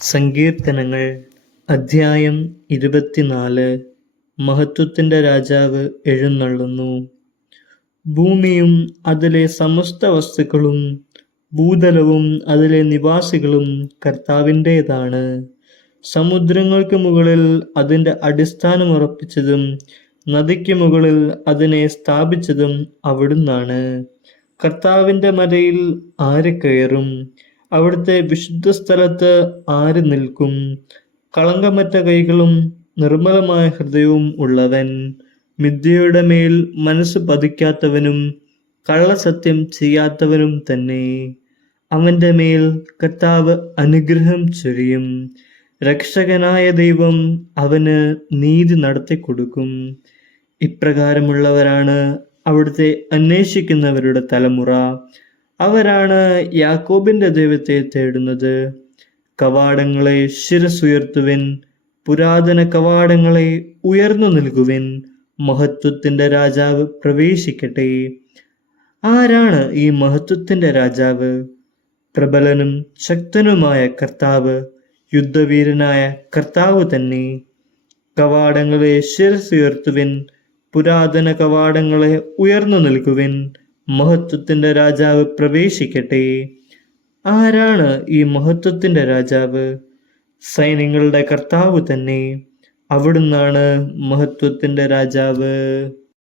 സങ്കീർത്തനങ്ങൾ അധ്യായം 24. മഹത്വത്തിൻ്റെ രാജാവ് എഴുന്നള്ളുന്നു. ഭൂമിയും അതിലെ സമസ്ത വസ്തുക്കളും ഭൂതലവും അതിലെ നിവാസികളും കർത്താവിൻ്റേതാണ്. സമുദ്രങ്ങൾക്ക് മുകളിൽ അതിൻ്റെ അടിസ്ഥാനമുറപ്പിച്ചതും നദിക്ക് മുകളിൽ അതിനെ സ്ഥാപിച്ചതും അവിടുന്നാണ്. കർത്താവിൻ്റെ മലയിൽ ആര് കയറും? അവിടുത്തെ വിശുദ്ധ സ്ഥലത്ത് ആര് നിൽക്കും? കളങ്കമറ്റ കൈകളും നിർമ്മലമായ ഹൃദയവും ഉള്ളവൻ, മിഥ്യയുടെ മേൽ മനസ്സ് പതിക്കാത്തവനും കള്ളസത്യം ചെയ്യാത്തവനും തന്നെ. അവൻ്റെ മേൽ കർത്താവ് അനുഗ്രഹം ചൊരിയും. രക്ഷകനായ ദൈവം അവന് നീതി നടത്തിക്കൊടുക്കും. ഇപ്രകാരമുള്ളവരാണ് അവിടുത്തെ അന്വേഷിക്കുന്നവരുടെ തലമുറ. അവരാണ് യാക്കോബിൻ്റെ ദൈവത്തെ തേടുന്നത്. കവാടങ്ങളെ ശിരസുയർത്തുവിൻ, പുരാതന കവാടങ്ങളെ ഉയർന്നു നിൽക്കുവിൻ. മഹത്വത്തിൻ്റെ രാജാവ് പ്രവേശിക്കട്ടെ. ആരാണ് ഈ മഹത്വത്തിൻ്റെ രാജാവ്? പ്രബലനും ശക്തനുമായ കർത്താവ്, യുദ്ധവീരനായ കർത്താവ് തന്നെ. കവാടങ്ങളെ ശിരസുയർത്തുവിൻ, പുരാതന കവാടങ്ങളെ ഉയർന്നു നിൽക്കുവിൻ. മഹത്വത്തിൻ്റെ രാജാവ് പ്രവേശിക്കട്ടെ. ആരാണ് ഈ മഹത്വത്തിൻ്റെ രാജാവ്? സൈന്യങ്ങളുടെ കർത്താവ് തന്നെ. അവിടുന്നാണ് മഹത്വത്തിൻ്റെ രാജാവ്.